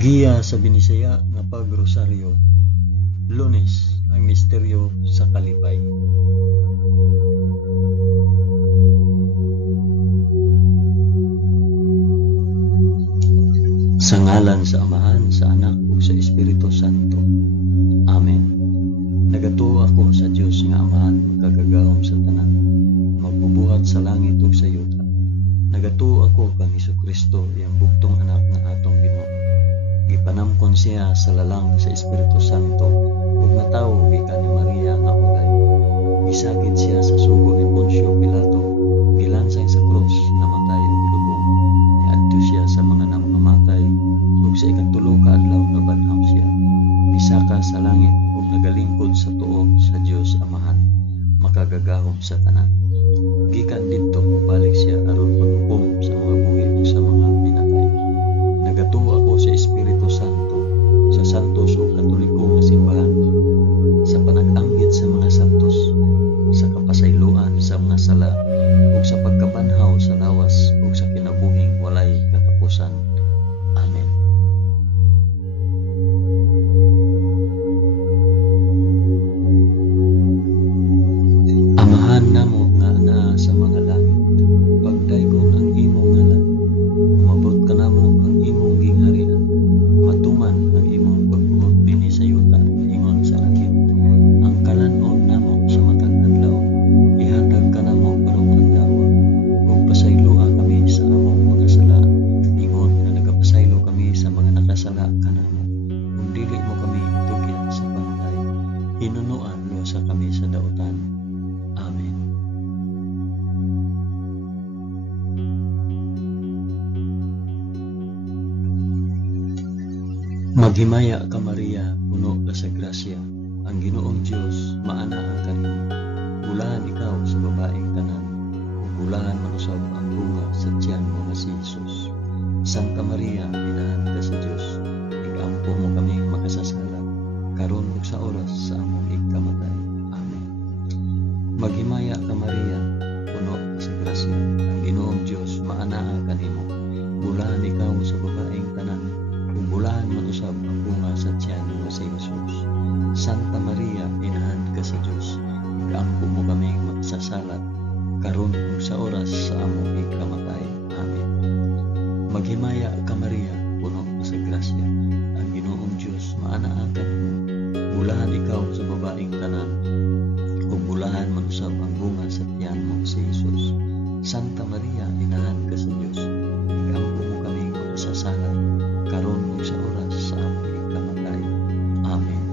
Agiya sa binisaya nga pagrosaryo. Lunes, ang misteryo sa kalipay. Sa ngalan sa Amahan, sa Anak, ug sa Espiritu Santo. Amen. Nagatuo ako sa Dios nga Amahan, magkagagahom sa tanan, magbubuhat sa langit ug sa yuta. Nagatuo ako kang Hesukristo, iyang bugtong anak nga atong Ginoo. Gipanamkon siya sa lalang sa Espiritu Santo, ug natawo gikan ni Maria nga ulay. Gisakit siya sa sugo ni Poncio Pilato, gilansay sa krus, namatay ug lubong. Niadto siya sa mga namamatay, ug sa ikatulo ka adlaw nabanhaw siya. Misaka sa langit ug nagalingkod sa tuo sa Dios Amahan, makagagahom sa tanan. Gikan didto balik siya aron maghukom sa mga buhi ug sa mga pinatay. Nagatuo ako sa Espiritu Santo, sa santos ug katoliko nga simbahan, sa panag-anggit sa mga santos, sa kapasayloan sa mga sala, ug sa pagkabanhaw sa lawas ug sa kinabuhing walay katapusan. Amen. Amahan namo nga naa sa mga langit, pagdaygon ang imong ngalan, umabot ka namo ang imong gingharian, matuman ang imong pagbuot dinhi sa yuta, ingon sa langit. Ang kalanon namo sa matag adlaw, ihatag ka namo karong adlaw, ug pasayloa kami sa among mga sala, ingon nga nagapasaylo kami sa mga nakasala kanamo. Ug dili mo kami tugyan sa panulay, hinunuan lusa kami sa daotan. Amen. Maghimaya ka Maria, puno ka sa grasya, ang Ginoong Dios maanaa kanimo. Bulahan ikaw sa babaeng tanan, ug bulahan manusab ang bunga sa tiyan mo nga si Jesus. Santa Maria, inahan ka sa Dios, igampo mo kami makasasala, karon ug sa oras sa among ikamatay. Amen. Maghimaya ka Maria, puno ka sa grasya, ang Ginoong Dios maanaa kanimo. Bulahan ikaw sa babaeng tanan, ug bulahan manusab ang bunga sa tiyan nga si Jesus. Santa Maria, inahan ka sa Dios, igampo mo kami makasasala, karon ug sa oras sa among ikamatay. Amen. Maghimaya ka Maria, puno ka sa grasya, ang Ginoong Dios maanaa kanimo. Bulahan ikaw sa babaeng tanan, ug bulahan manusab ang bunga sa tiyan mo si Jesus. Santa Maria, inahan ka sa Dios, igampo mo kami makasasala, karon ug sa oras sa among ikamatay. Amen.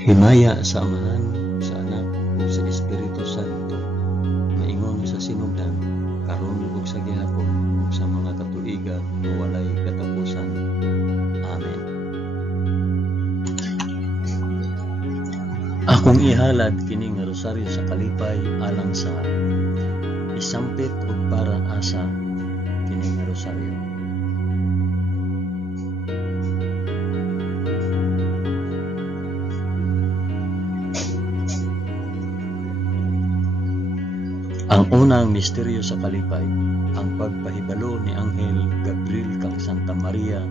Himaya sa Amahan, sa Anak, ug sa Espiritu Santo, maingon sa sinugdan, karon ug sa gihapon, ug sa mga katuigan nga walay katapusan. Amen. Akong ihalad kini nga rosaryo sa kalipay alang sa isampit ug para asa kini nga rosaryo. Ang unang misteryo sa kalipay, ang pagpahibalo ni Anghel Gabriel kang Santa Maria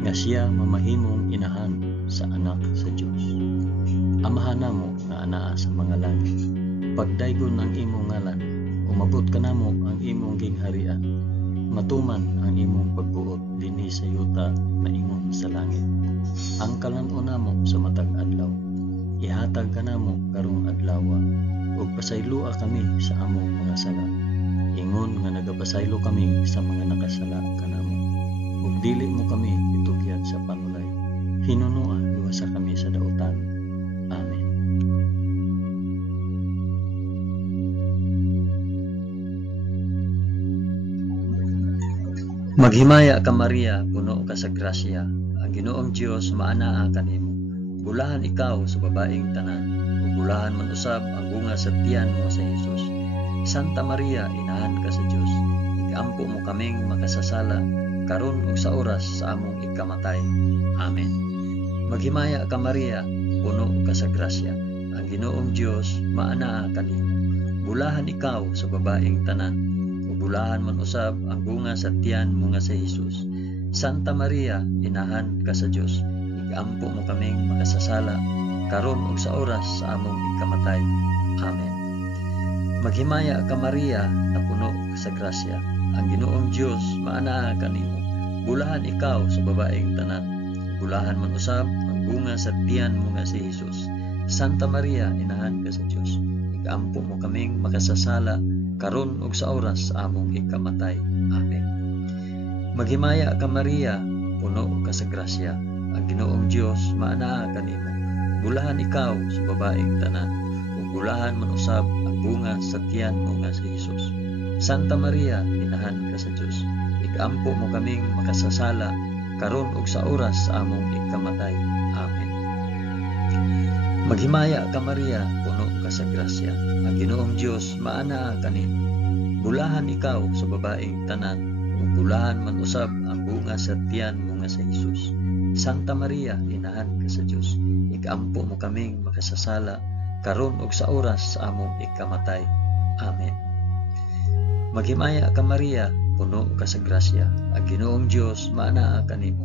nga siya mamahimong inahan sa anak sa Dios. Amahan namo nga anaa sa mga langit, pagdaygon ang imong ngalan, umabot ka namo ang imong gingharian, matuman ang imong pagbuot dinhi sa yuta na ingon sa langit. Ang kalanon namo sa matag adlaw, ihatag ka namo karong adlawa, ug pasayloa kami sa among mga sala, ingon nga nagapasaylo kami sa mga nakasala kanamo. Ug dili mo kami itugyan sa panulay, hinunuan luwasa kami sa daotan. Amen. Maghimaya ka Maria, puno ka sa grasya, ang Ginoong Dios maanaa kanimo. Bulahan ikaw sa babaeng tanan, ug bulahan man usab ang bunga sa tiyan mo sa Jesus. Santa Maria, inahan ka sa Dios, igampo mo kaming makasasala, karon ug sa oras sa among ikamatay. Amen. Maghimaya ka Maria, puno ka sa grasya, ang Ginoong Dios maanaa kanimo. bulahan ikaw sa babaeng tanan, ug bulahan man usab ang bunga sa tiyan mo nga si Hesus. Santa Maria, inahan ka sa Dios, igampo mo kaming makasasala, karon ug sa oras sa among ikamatay. Amen. Maghimaya ka Maria, na puno ka sa grasya, ang Ginoong Dios maanaa kanimo. Bulahan ikaw sa babaeng tanan, bulahan man usab ang bunga sa tiyan mo nga si Hesus. Santa Maria, inahan ka sa Dios, igampo mo kaming makasasala, karon ug sa oras sa among ikamatay. Amen. Maghimaya ka Maria, puno ka sa grasya, ang Ginoong Dios maanaa kanimo. Bulahan ikaw sa babaeng tanan, ug bulahan man usab ang bunga sa tiyan mo nga si Hesus. Santa Maria, inahan ka sa Dios, igampo mo kaming makasasala, karon ug sa oras sa among ikamatay. Amen. Maghimaya ka Maria, puno ka sa grasya, ang Ginoong Dios maanaa kanimo. Bulahan ikaw sa babaeng tanan, ug bulahan man usab ang bunga sa tiyan mo nga si Hesus. Santa Maria, inahan ka sa Dios, igampo mo kaming makasasala, karon ug sa oras sa among ikamatay. Amen. Maghimaya ka Maria, puno ka sa grasya, ang Ginoong Dios maanaa kanimo.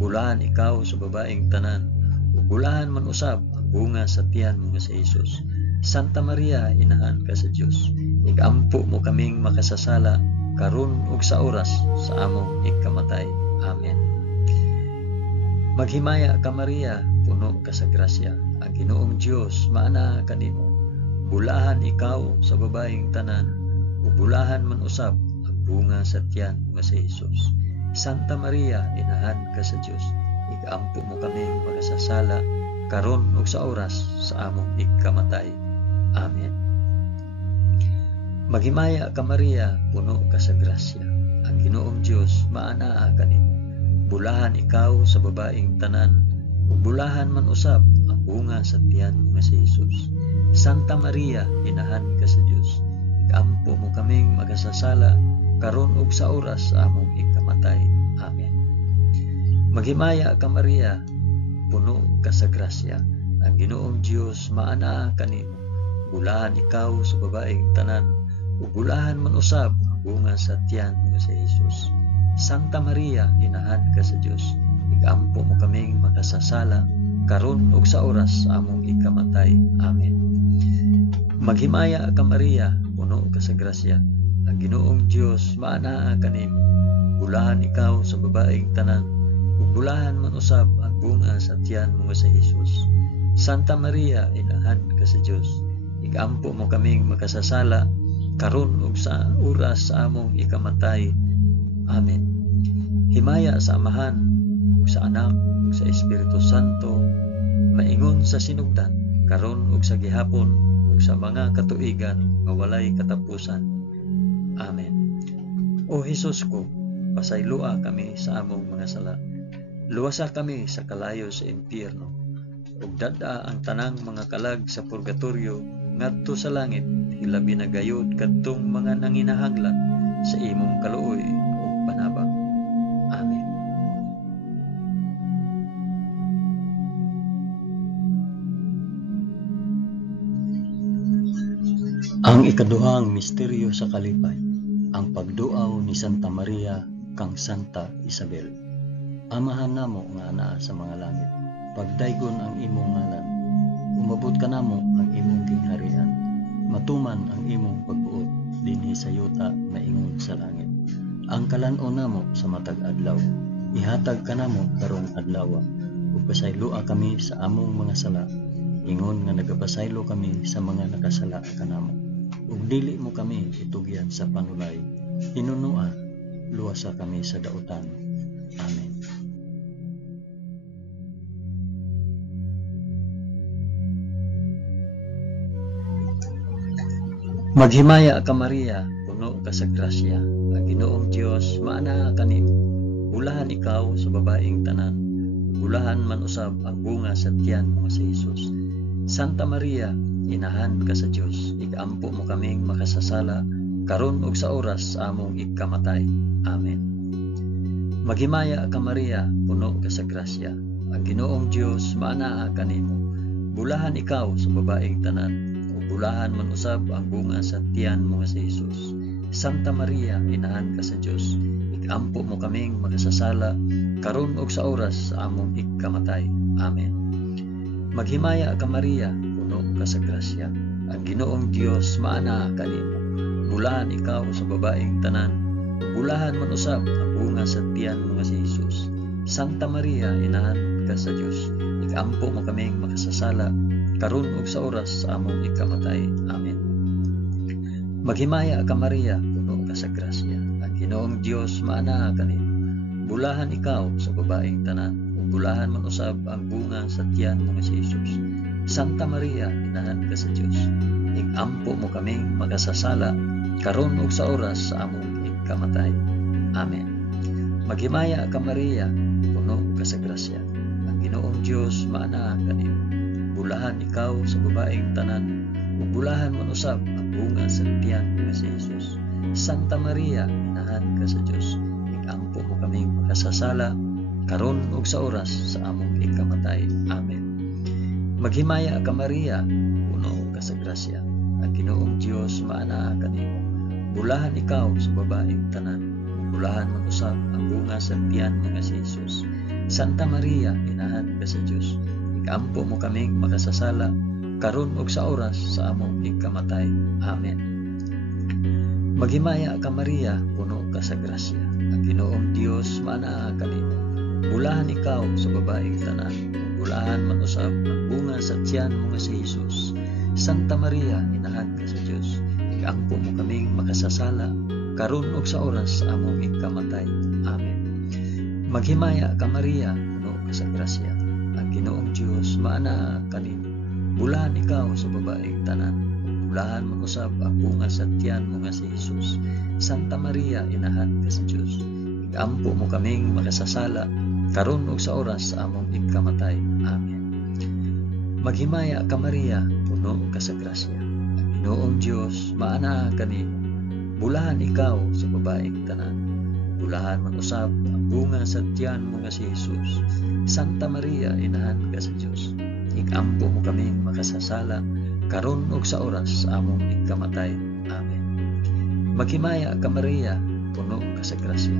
Bulahan ikaw sa babaeng tanan, ug bulahan man usab ang bunga sa tiyan mo nga si Hesus. Santa Maria, inahan ka sa Dios, igampo mo kaming makasasala, karon ug sa oras sa among ikamatay. Amen. Maghimaya ka Maria, puno ka sa grasya, ang Ginoong Dios maanaa kanimo. Bulahan ikaw sa babaeng tanan, ug bulahan man usab ang bunga sa tiyan nga si Hesus. Santa Maria, inahan ka sa Dios, igampo mo kaming makasasala, karon ug sa oras sa among ikamatay. Amen. Maghimaya ka Maria, puno ka sa grasya, ang Ginoong Dios maanaa kanimo. Bulahan ikaw sa babaeng tanan, ug bulahan man usab ang bunga sa tiyan nga si Hesus. Santa Maria, inahan ka sa Dios, igampo mo kaming magasasala, karon ug sa oras sa among ikamatay. Amen. Maghimaya ka Maria, puno ka sa grasya, ang Ginoong Dios maanaa kanimo. Bulahan ikaw sa babaeng tanan, ug bulahan man usab ang bunga sa tiyan nga si Hesus. Santa Maria, inahan ka sa Dios, igampo mo kaming makasasala, karon ug sa oras sa among ikamatay. Amen. Maghimaya ka Maria, puno ka sa grasya, ang Ginoong Dios maanaa kanimo. Bulahan ikaw sa babaeng tanan, ug bulahan man usab ang bunga sa tiyan mo nga si Hesus. Santa Maria, inahan ka sa Dios, igampo mo kaming makasasala, karon ug sa oras sa among ikamatay. Amen. Himaya sa Amahan, ug sa Anak, ug sa Espiritu Santo, maingon sa sinugdan, karon ug sa gihapon, ug sa mga katuigan nga walay katapusan. Amen. O Hesus ko, pasaylua kami sa among mga sala. Luwasa kami sa kalayo sa impyerno, ug dada ang tanang mga kalag sa purgatorio ngadto sa langit, hilabi na gayud kadtong mga nanginahanglan sa imong kaluoy ug panabang. Amen. Ang ikaduhang misteryo sa kalipay, ang pagduaw ni Santa Maria kang Santa Isabel. Amahan namo nga anaa sa mga langit, pagdaygon ang imong ngalan, umabot ka namo ang imong gingharian, matuman ang imong pagbuot dinhi sa yuta na ingon sa langit. Ang kalan-on namo sa matag adlaw, ihatag ka namo karong adlaw, ug pasaylua kami sa among mga sala, ingon nga nagapasaylo kami sa mga nakasala kanamo. Ug dili mo kami itugyan sa panulay, hinunua, luwasa kami sa dautan. Amen. Maghimaya ka Maria, puno ka sa grasya, ang Ginoong Dios maanaa kanimo. Bulahan ikaw sa babaeng tanan, bulahan man usab ang bunga sa tiyan mo si Hesus. Santa Maria, inahan ka sa Dios, igampo mo kaming makasasala, karon ug sa oras sa among ikamatay. Amen. Maghimaya ka Maria, puno ka sa grasya, ang Ginoong Dios maanaa kanimo. Bulahan ikaw sa babaeng tanan, ug bulahan man usab ang bunga sa tiyan mo nga si Jesus. Santa Maria, inahan ka sa Dios, ikampo mo kaming makasasala karon ug sa oras sa among ikamatay. Amen. Maghimaya ka Maria, puno ka sa grasya, ang Ginoong Dios maana kanimo. Bulahan ikaw sa babaeng tanan, bulahan man usab ang bunga sa tiyan mo nga si Jesus. Santa Maria, inahan ka sa Dios, ikampo mo kaming makasasala karon ug sa oras sa among ikamatay. Amen. Maghimaya ka Maria, puno ka sa grasya, ang Ginoong Dios maana kanimo. Bulahan ikaw sa babaeng tanan, ug bulahan man usab ang bunga sa tiyan mo nga si Jesus. Santa Maria, inahan ka sa Dios, ikampo mo kaming makasasala karon ug sa oras sa among ikamatay. Amen. Maghimaya ka Maria, puno ka sa grasya, ang Ginoong Dios maana kanimo. Bulahan ikaw sa babaeng tanan, ug bulahan man usab ang bunga sa tiyan nga si Jesus. Santa Maria, inahan ka sa Dios, ikampo mo kaming makasasala karon ug sa oras sa among ikamatay. Amen. Maghimaya ka Maria, puno ka sa grasya, ang Ginoong Dios maana kanimo. Bulahan ikaw sa babaeng tanan, bulahan man usab ang bunga sa tiyan mo nga si Jesus. Santa Maria, inahan ka sa Dios, ikampo mo kaming makasasala karon ug sa oras sa among ikamatay. Amen. Maghimaya ka Maria, puno ka sa grasya, ang Ginoong Dios maana kanimo. Bulahan ikaw sa babaeng tanan, bulahan man usab ang bunga sa tiyan mo nga si Jesus. Santa Maria, inahan ka sa Dios, ikampo mo kaming makasasala karon ug sa oras sa among ikamatay. Amen. Maghimaya ka Maria, puno ka sa grasya, ang Ginoong Dios maana kanimo. Bulahan ikaw sa babaeng tanan, bulahan man usab ang bunga sa tiyan mo nga si Jesus. Santa Maria, inahan ka sa Dios, ikampo mo kaming makasasala karon ug sa oras sa among ikamatay. Amen. Maghimaya ka Maria, puno ka sa grasya, ang Ginoong Dios maana kanimo. Bulahan ikaw sa babaeng tanan, bulahan man usab ang bunga sa tiyan mo nga si Jesus. Santa Maria, inahan ka sa Dios, ikampo mo kaming makasasala karon ug sa oras sa among ikamatay. Amen. Maghimaya ka Maria, puno ka sa grasya,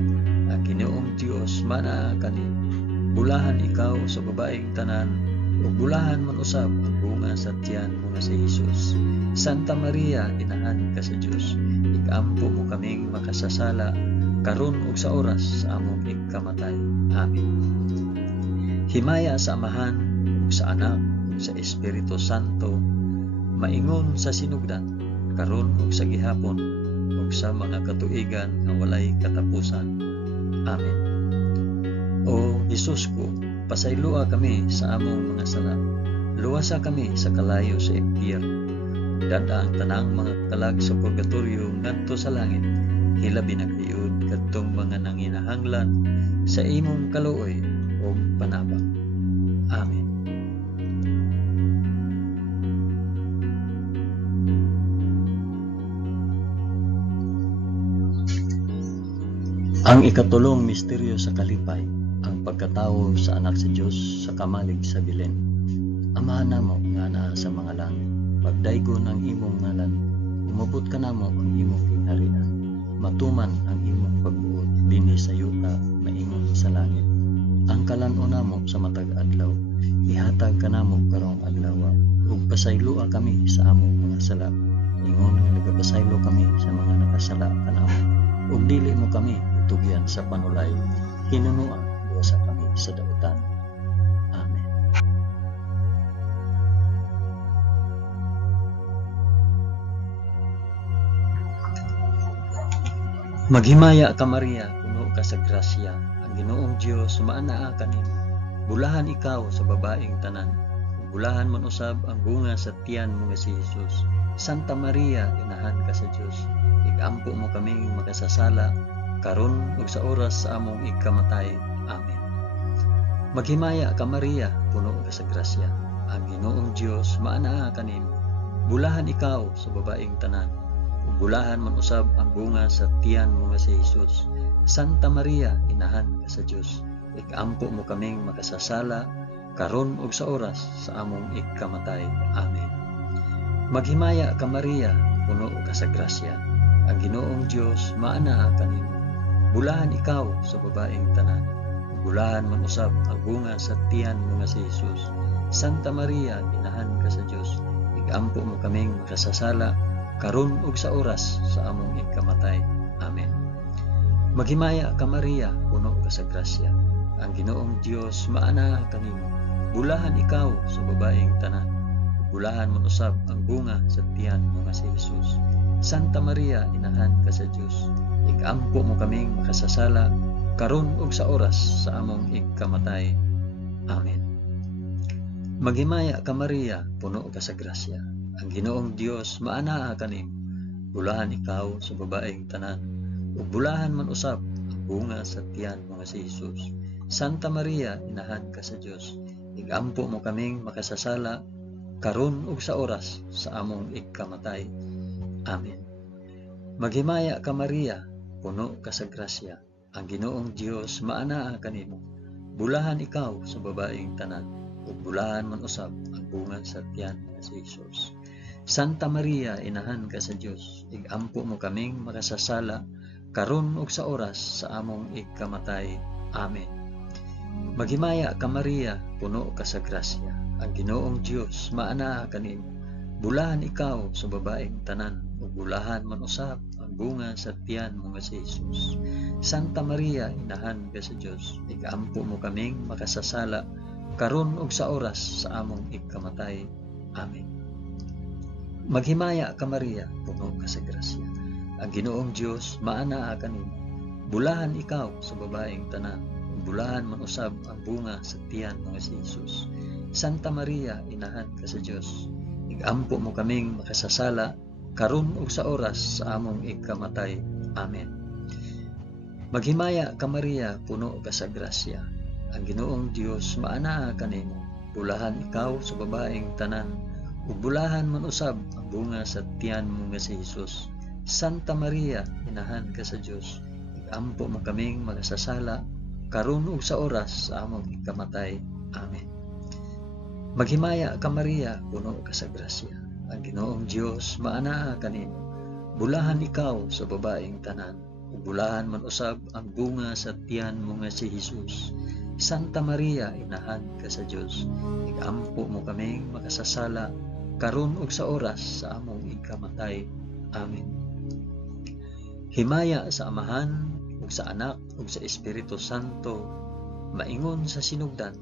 ang Ginoong Dios maana kanimo. Bulahan ikaw sa babaeng tanan, ug bulahan man usab ang bunga sa tiyan mo nga si Jesus. Santa Maria, inahan ka sa Dios, ikampo mo kaming makasasala karon ug sa oras sa among ikamatay. Amen. Himaya sa Amahan ug sa Anak ug sa Espiritu Santo, maingon sa sinugdan karon ug sa gihapon ug sa mga katuigan nga walay katapusan. Amen. O Jesus ko, pasayloa kami sa among mga sala, luwasa kami sa kalayo sa impyerno, dada ang tanang mga kalag sa purgatorio ngadto sa langit, hilabi na kayod kadtong mga nanginahanglan sa imong kaluoy o panabang. Amen. Ang ikatulong misteryo sa kalipay, ang pagkatawo sa anak sa Dios sa kamalig sa Belen. Amahan namo nga naa sa mga langit, pagdaygon ang imong ngalan, umabot ka namo ang imong kingharian, matuman ang imong pagbuot dinhi sa yuta maingon sa langit. Ang kalan-o namo sa matag adlaw, ihatag ka namo karong adlaw, ug pasayloa kami sa among mga sala, ingon nga nagapasaylo kami sa mga nakasala kanamo, ug dili mo kami tugyan sa panulay, hinunuan sa kami sa dautan. Amen. Maghimaya ka Maria, puno ka sa grasya, ang Ginoong Dios maanaa kanimo. Bulahan ikaw sa babaeng tanan, bulahan man usab ang bunga sa tiyan mo nga si Jesus. Santa Maria, inahan ka sa Dios, ikampo mo kaming makasasala karon ug sa oras sa among ikamatay. Amen. Maghimaya ka Maria, puno ka sa grasya, ang Ginoong Dios maanaa kanimo. Bulahan ikaw sa babaeng tanan, ug bulahan man usab ang bunga sa tiyan mo nga si Jesus. Santa Maria, inahan ka sa Dios, ikampo mo kaming makasasala karon ug sa oras sa among ikamatay. Amen. Maghimaya ka Maria, puno ka sa grasya, ang Ginoong Dios maanaa kanimo. Bulahan ikaw sa babaeng tanan, bulahan man usab ang bunga sa tiyan mo nga si Jesus. Santa Maria, inahan ka sa Dios, igampo mo kaming makasasala karon ug sa oras sa among ikamatay. Amen. Maghimaya ka Maria, puno ka sa grasya, ang Ginoong Dios maanaa kanimo. Bulahan ikaw sa babaeng tanan, bulahan man usab ang bunga sa tiyan mo nga si Jesus. Santa Maria, inahan ka sa Dios, igampo mo kaming makasasala karon ug sa oras sa among ikamatay. Amen. Maghimaya ka Maria, puno ka sa grasya, ang Ginoong Dios maanaa kanimo. Bulahan ikaw sa babaeng tanan, ug bulahan man usab ang bunga sa tiyan mo nga si Jesus. Santa Maria, inahan ka sa Dios, igampo mo kaming makasasala karon ug sa oras sa among ikamatay. Amen. Maghimaya ka Maria, puno ka sa grasya, ang Ginoong Dios maanaa kanimo. Bulahan ikaw sa babaeng tanan, ug bulahan man usab ang bunga sa tiyan nga si Jesus. Santa Maria, inahan ka sa Dios, igampo mo kaming makasasala karon ug sa oras sa among ikamatay. Amen. Maghimaya ka Maria, puno ka sa grasya, ang Ginoong Dios maanaa kanimo. Bulahan ikaw sa babaeng tanan, ug bulahan man usab ang bunga sa tiyan mo nga si Jesus. Santa Maria, inahan ka sa Dios, igampo mo kaming makasasala karon ug sa oras sa among ikamatay. Amen. Maghimaya ka Maria, puno ka sa grasya, ang Ginoong Dios maanaa kanimo. Bulahan ikaw sa babaeng tanan, ug bulahan man usab ang bunga sa tiyan mo nga si Jesus. Santa Maria, inahan ka sa Dios, igampo mo kaming makasasala karon ug sa oras sa among ikamatay. Amen. Maghimaya ka Maria, puno ka sa grasya, ang Ginoong Dios maanaa kanimo. Bulahan ikaw sa babaeng tanan, ug bulahan man usab ang bunga sa tiyan mo nga si Jesus. Santa Maria, inahan ka sa Dios, igampo mo kaming makasasala karon ug sa oras sa among ikamatay. Amen. Maghimaya ka Maria, puno ka sa grasya, ang Ginoong Dios maanaa kanimo. Bulahan ikaw sa babaeng tanan, ug bulahan man usab ang bunga sa tiyan mo nga si Jesus. Santa Maria, inahan ka sa Dios, igampo mo kaming makasasala karon ug sa oras sa among ikamatay. Amen. Himaya sa Amahan ug sa Anak ug sa Espiritu Santo, maingon sa sinugdan,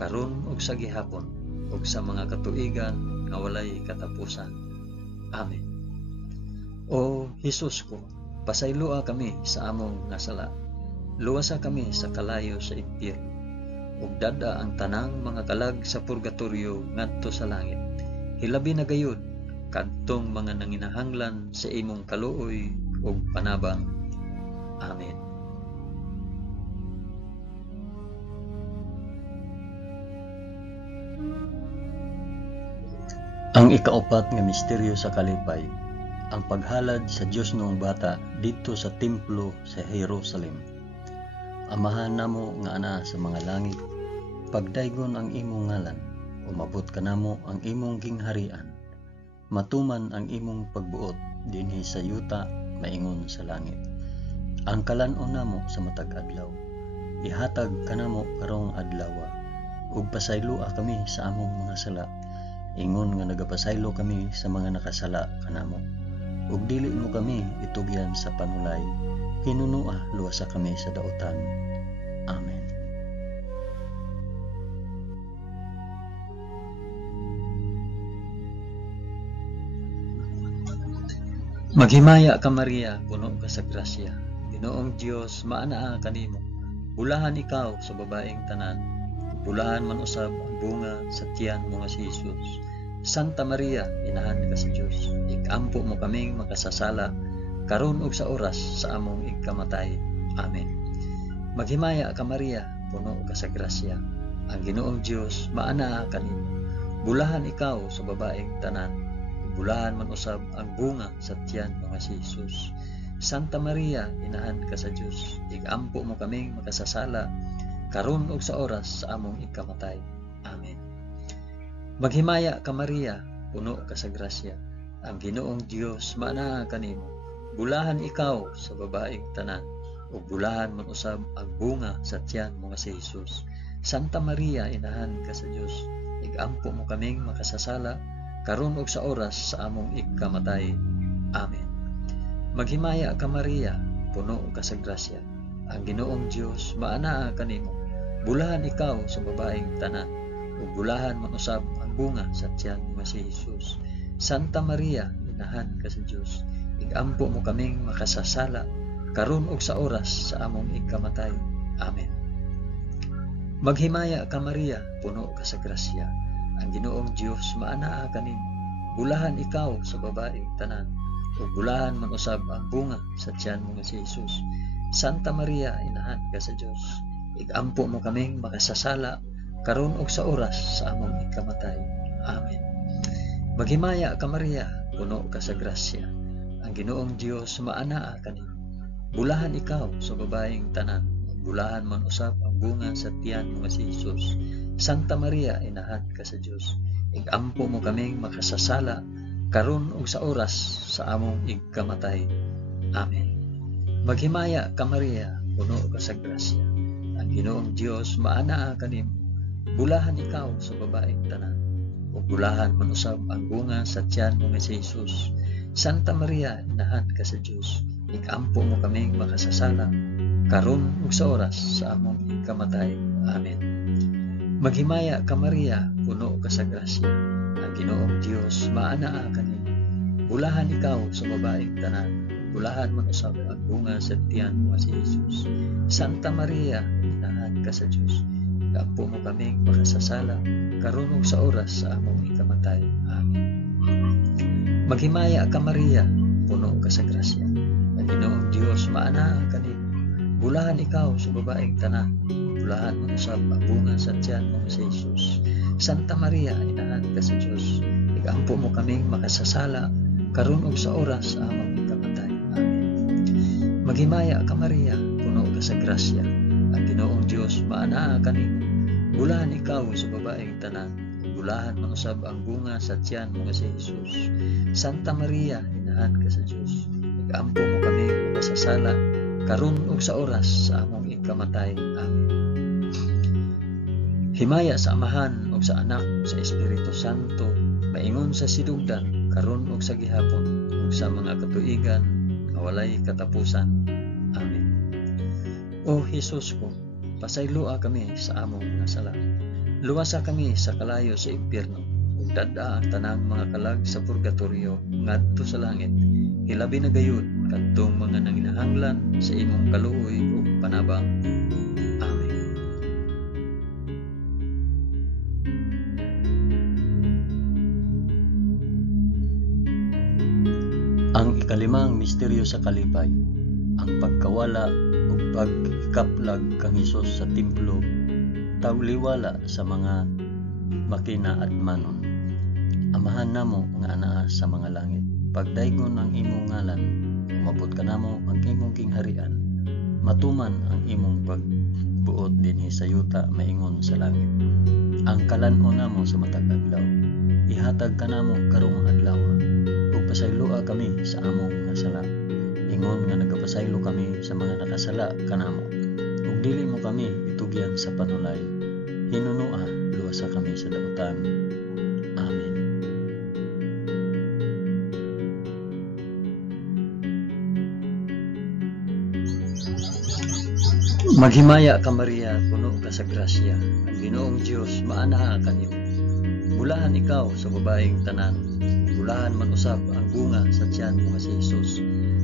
karon ug sa gihapon, ug sa mga katuigan nga walay katapusan. Amen. O Jesus ko, pasayloa kami sa among nasala. Luwasa kami sa kalayo sa impyerno, ug dada ang tanang mga kalag sa purgatorio ngadto sa langit. Hilabi na gayud kadtong mga nanginahanglan sa imong kaluoy ug panabang. Amen. Ang ikaapat nga misteryo sa kalipay, ang paghalad sa Dios noong bata dito sa templo sa Jerusalem. Amahan namo nga ana sa mga langit, pagdaygon ang imong ngalan, umabot ka namo ang imong gingharian. Matuman ang imong pagbuot dinhi sa yuta, maingon sa langit. Ang kalan-on namo sa matag adlaw, ihatag kanamo karong adlawa, ug pasayloa kami sa among mga sala, ingon nga nagapasaylo kami sa mga nakasala kanamo. Ug dili mo kami itugyan sa panulay, hinunua luwasa kami sa daotan. Amen. Maghimaya ka Maria, puno ka sa grasya, Ginoong Dios maanaa kanimo. Bulahan ikaw sa babaeng tanan, bulahan man usab ang bunga sa tiyan mo nga si Jesus. Santa Maria, inahan ka sa Dios, igampo mo kaming makasasala karon ug sa oras sa among ikamatay. Amen. Maghimaya ka Maria, puno ka sa grasya, ang Ginoong Dios maanaa kanimo. Bulahan ikaw sa babaeng tanan, bulahan man usab ang bunga sa tiyan mo nga si Jesus. Santa Maria, inahan ka sa Dios, igampo mo kaming makasasala karon ug sa oras sa among ikamatay. Amen. Maghimaya ka Maria, puno ka sa grasya. Ang Ginoong Dios maanaa kanimo. Bulahan ikaw sa babaeng tanan, ug bulahan man usab ang bunga sa tiyan mo nga si Jesus. Santa Maria, inahan ka sa Dios, igampo mo kaming makasasala karon ug sa oras sa among ikamatay. Amen. Maghimaya ka Maria, puno ka sa grasya. Ang Ginoong Dios maanaa kanimo. Bulahan ikaw sa babaeng tanan, ug bulahan man usab ang bunga sa tiyan mo nga si Jesus. Santa Maria, inahan ka sa Dios, igampo mo kaming makasasala karon ug sa oras sa among ikamatay. Amen. Maghimaya ka Maria, puno ka sa grasya. Ang Ginoong Dios maanaa kanimo. Bulahan ikaw sa babaeng tanan, ug bulahan man usab ang bunga sa tiyan mo nga si Jesus. Santa Maria, inahan ka sa Dios, igampo mo kaming makasasala karon ug sa oras sa among ikamatay. Amen. Maghimaya ka Maria, puno ka sa grasya. Ang Ginoong Dios maanaa kanimo. Bulahan ikaw sa babaeng tanan, bulahan man usab ang bunga sa tiyan mo nga si Jesus. Santa Maria, inahan ka sa Dios, igampo mo kaming makasasala karon ug sa oras sa among ikamatay. Amen. Maghimaya ka Maria, puno ka sa grasya. Ang Ginoong Dios maanaa kanimo. Bulahan ikaw sa babaeng tanan, ug bulahan man usab ang bunga sa tiyan mo nga si Jesus. Santa Maria, inahan ka sa Dios, igampo mo kaming makasasala karon ug sa oras sa among ikamatay. Amen. Maghimaya ka Maria, puno ka sa grasya. Ang Ginoong Dios maanaa kanimo. Bulahan ikaw sa babaeng tanan, bulahan man usab ang bunga sa tiyan mo nga si Jesus. Santa Maria, inahan ka sa Dios, igampo mo kaming makasasala karon ug sa oras sa among ikamatay. Amen. Maghimaya ka Maria, puno ka sa grasya. Ang Ginoong Dios maanaa kanimo. Bulahan ikaw sa babaeng tanan, bulahan man usab ang bunga sa tiyan mo si Jesus. Santa Maria, inahan ka sa Dios, igampo mo kaming makasasala karon ug sa oras sa among ikamatay. Amen. Maghimaya ka Maria, puno ka sa grasya. Ang Ginoong Dios maanaa kanimo. Bulahan ikaw sa babaeng tanan, bulahan man usab ang bunga sa tiyan mo nga si Jesus. Santa Maria, inahan ka sa Dios, igampo mo kami makasasala karon ug sa oras sa among ikamatay. Amen. Himaya sa Amahan ug sa Anak ug sa Espiritu Santo, maingon sa sidugdan karon ug sa gihapon ug sa mga katuigan nga walay katapusan. Amen. O Jesus ko, pasayloa kami sa among mga sala. Luwasa kami sa kalayo sa impyerno, ug dad-a ang tanang mga kalag sa purgatorio ngadto sa langit. Hilabi na gayud kadtong mga nanginahanglan sa imong kaluoy ug panabang. Amen. Ang ikalimang misteryo sa kalipay, ang pagkawala ug pagkaplag kang Hesus sa templo, tawliwala sa mga makina at manon. Amahan namo nga anaa sa mga langit, pagdaygon ang imong ngalan, umabot ka namo ang imong kingharian, matuman ang imong pagbuot dinhi sa yuta maingon sa langit. Ang kalan-on namo sa matag adlaw, ihatag ka namo karong adlaw, ug pasayloa kami sa among mga sala, ingon nga nagapasaylo kami sa mga nakasala kanamo, ug dili mo kami itugyan sa panulay, hinunua luwasa kami sa dautan. Amen. Maghimaya ka Maria, puno ka sa grasya. Ang Ginoong Dios maanaa kanimo. Bulahan ikaw sa babaeng tanan, bulahan man usab ang bunga sa tiyan mo nga si Jesus.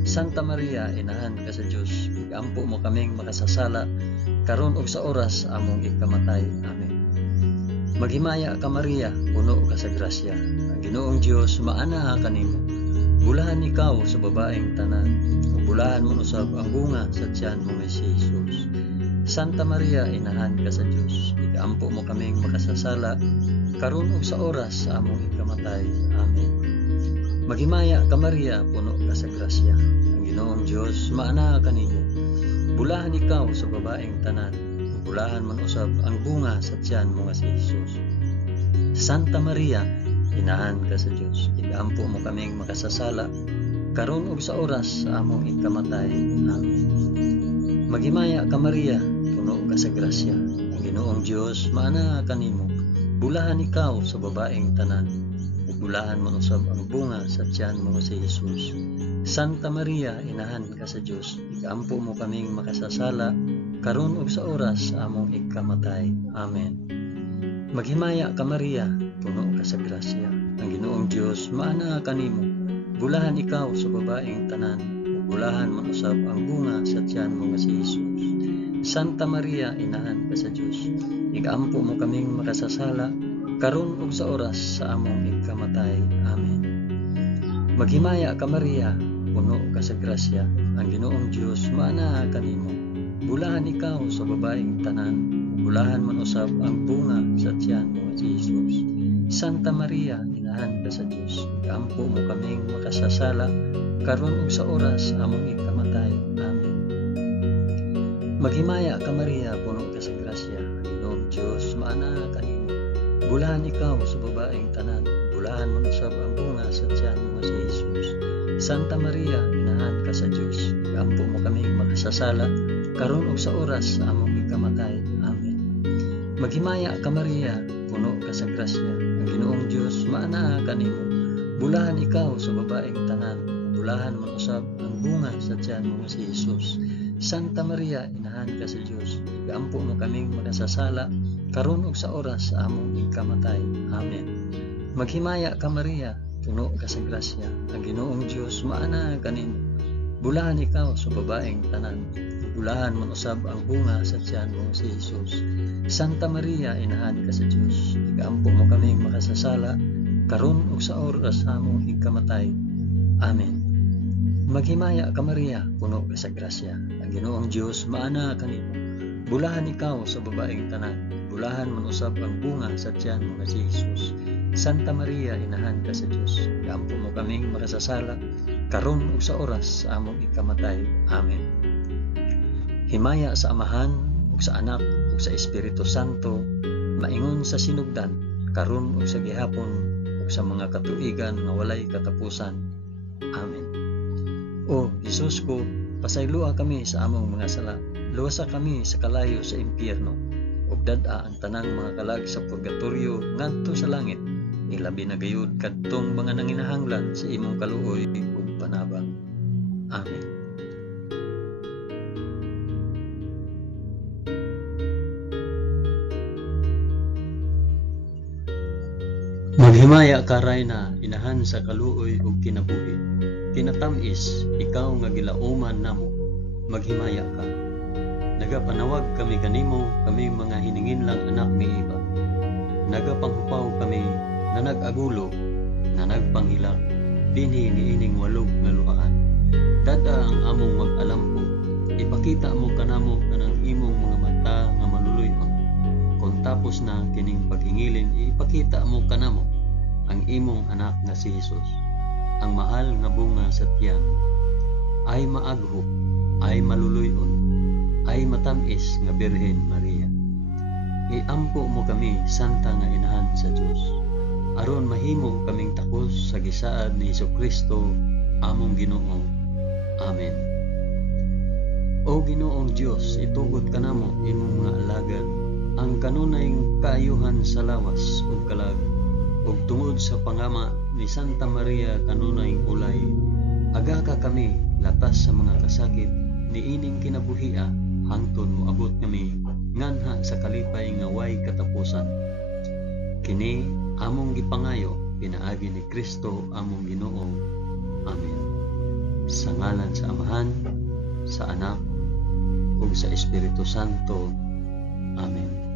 Santa Maria, inahan ka sa Dios, igampo mo kaming makasasala karon ug sa oras among ikamatay. Amen. Maghimaya ka Maria, puno ka sa grasya. Ang Ginoong Dios maanaa kanimo. Bulahan ikaw sa babaeng tanan, bulahan mo usab ang bunga sa tiyan mo nga si Jesus. Santa Maria, inahan ka sa Dios, igampo mo kaming makasasala karon ug sa oras sa among ikamatay. Amen. Maghimaya ka Maria, puno ka sa grasya. Ang Ginoong Dios maanaa kanimo. Bulahan ikaw sa babaeng tanan, bulahan man usab ang bunga sa tiyan mo nga si Jesus. Santa Maria, inahan ka sa Dios. Igampo mo kaming makasasala karon ug sa oras sa among ikamatay. Amen. Maghimaya ka Maria, puno ka sa grasya. Ang Ginoong Dios maana kanimo. Bulahan ikaw sa babaeng tanan. Bulahan mo usab ang bunga sa tiyan mo si Jesus. Santa Maria, inahan ka sa Dios. Igampo mo kaming makasasala karon ug sa oras sa among ikamatay. Amen. Maghimaya ka Maria, puno ka sa grasya. Ang Ginoong Dios maana kanimo. Bulahan ikaw sa babaeng tanan. Bulahan mo usab ang bunga sa tiyan mo si Jesus. Santa Maria, inahan ka sa Dios. Igampo mo kaming makasasala karon ug sa oras sa among ikamatay. Amen. Maghimaya ka Maria, puno ka sa grasya. Ang Ginoong Dios maana kanimo. Bulahan ikaw sa babaeng tanan. Bulahan man usab ang bunga sa tiyan mo si Jesus. Santa Maria, inahan ka sa Dios. Igampo mo kaming makasasala karon ug sa oras sa among ikamatay. Amen. Maghimaya ka Maria, puno ka sa grasya. Ang Ginoong Dios maana kanimo. Bulahan ikaw sa babaeng tanan. Bulahan man usab ang bunga sa tiyan mo si Jesus. Santa Maria, inahan ka sa Dios. Igampo mo kaming makasasala karon ug sa oras sa among ikamatay. Amen. Maghimaya ka Maria, puno ka sa grasya. Ang Ginoong Dios maana kanimo. Bulahan ikaw sa babaeng tanan. Bulahan man usab ang bunga sa tiyan mo si Jesus. Santa Maria, inahan ka sa Dios. Igampo mo kaming makasasala karon ug sa oras sa among ikamatay. Amen. Maghimaya ka Maria, puno ka sa grasya. Ang Ginoong Dios maana kanimo. Bulahan ikaw sa babaeng tanan. Bulahan man usab ang bunga sa tiyan mo si Jesus. Santa Maria, inahan ka sa Dios. Igampo mo kaming makasasala karon ug sa oras sa among ikamatay. Amen. Maghimaya ka Maria, puno ka sa grasya. Ang Ginoong Dios maana kanimo. Bulahan ikaw sa babaeng tanan. Bulahan man usab ang bunga sa tiyan mo si Jesus. Santa Maria, inahan ka sa Dios. Igampo mo kaming makasasala karon ug sa oras sa among ikamatay. Amen. Himaya sa Amahan ug sa Anak ug sa Espiritu Santo, maingon sa sinugdan karon ug sa gihapon ug sa mga katuigan nga walay katapusan. Amen. O Jesus ko, pasaylua kami sa among mga sala. Luwasa kami sa kalayo sa impyerno. Ug dad-a ang tanang mga kalag sa purgatorio ngadto sa langit. Ilabi na gayud kadtong mga nanginahanglan sa imong kaluoy ug panabang. Amen. Maghimaya ka Rayna, inahan sa kaluoy ug kinabuhi. Tinatamis, ikaw nga gilauman namo. Maghimaya ka. Nagapanawag kami kanimo, kami mga hininginlang anak ni Eva. Nagapanghupaw kami na nag-agulo, na nagpanghilak, dinhi niining walog nga luhaan. Dada ang among mag-alampo, ipakita mo kanamo kanang imong mga mata nga maluluyon. Kung tapos na kining paghingilin, ipakita mo kanamo ang imong anak nga si Jesus. Ang mahal nga bunga sa tiyan, ay maaghop, ay maluluyon, ay matamis nga Birhen Maria. Iampo mo kami, Santa nga inahan sa Dios, aron mahimo kaming takos sa gisaad ni Jesucristo, among Ginoo. Amen. O Ginoong Dios, itugot kanamo imong mga alagad ang kanunayng kaayuhan sa lawas ug kalag, ug tungod sa pangama ni Santa Maria kanunayng ulay, aga ka kami latas sa mga kasakit niining kinabuhia hangtod moabot kami nganha sa kalipay nga way katapusan. Kini among gipangayo pinaagi ni Kristo among Ginoo. Amen. Sa ngalan sa Amahan, sa Anak, ug sa Espiritu Santo. Amen.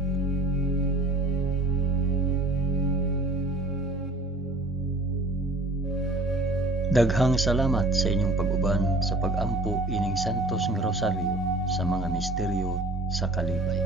Daghang salamat sa inyong pag-uban sa pag-ampo ining Santos nga Rosario sa mga misteryo sa kalipay.